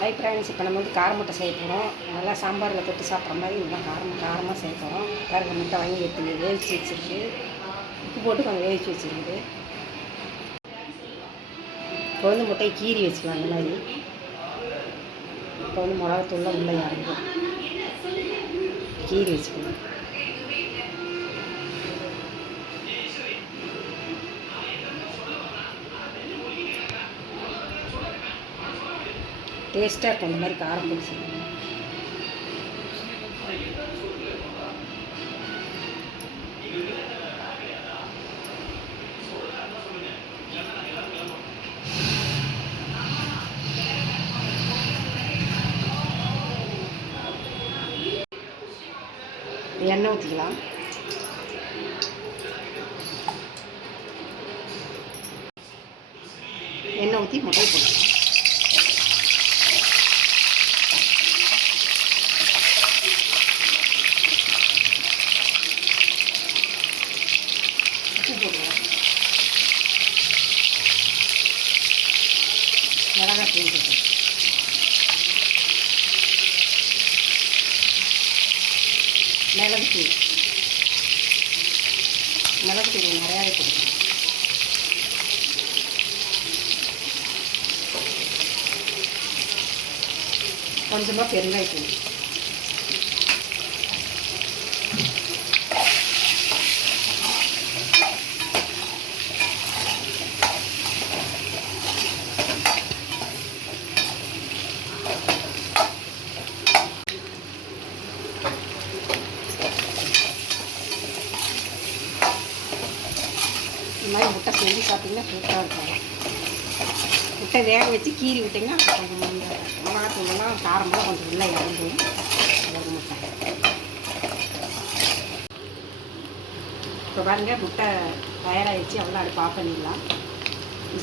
Hi friends, இப்போ நம்ம வந்து கார முட்டை செய்ய போகிறோம். நல்லா சாம்பாரில் தொட்டு சாப்பிட்ற மாதிரி நல்லா காரமாக செய்ய போகிறோம். பாருங்க, முட்டை வாங்கி வேவிச்சு வச்சுருக்கு. உப்பு போட்டு கொஞ்சம் வேவிச்சு வச்சுருக்குது. இப்போ வந்து முட்டையை கீறி வச்சுக்கலாம். அந்த மாதிரி இப்போ வந்து மிளகாத்தூள்லாம் உள்ளே இறங்கும். கீறி வச்சுக்கலாம். டேஸ்ட்டாக இருக்கும் இந்த மாதிரி காரம் போட்டு செய்யணும். எண்ணெய் ஊற்றிக்கலாம். எண்ணெய் ஊற்றி முட்டையை போட்டுக்கலாம். உப்பு போட்டுக்கலாம். மிளகாத்தூள் போட்டுக்கலாம். மிளகுத்தூள் நிறையாவே போட்டுக்கலாம். கொஞ்சமாக பெருங்காயத்தூள். இந்த மாதிரி முட்டை செஞ்சு சாப்பிட்டிங்கன்னா சூப்பராக இருக்கும். முட்டை வேக வச்சு கீறி விட்டிங்கன்னா கொஞ்சம் மிளகாத்தூள்லாம் காரமெல்லாம் கொஞ்சம் உள்ளே இறங்கும். ஒரு முட்டை இப்போ பாருங்கள், முட்டை தயாராகிடுச்சு. அவ்வளோ அடுப்பு ஆஃப் பண்ணிடலாம்.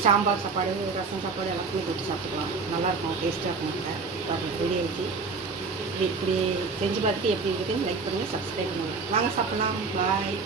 சாம்பார் சாப்பாடு, ரசம் சாப்பாடு எல்லாத்தையுமே போட்டு சாப்பிட்டுக்கலாம். நல்லாயிருக்கும், டேஸ்ட்டாக இருக்கும். முட்டை பாருங்கள் ரெடி ஆகிடுச்சு. இப்படி செஞ்சு பார்த்துட்டு எப்படி இருக்குதுன்னு லைக் பண்ணுங்கள், சப்ஸ்கிரைப் பண்ணுங்கள். வாங்க சாப்பிட்லாம். பாய்.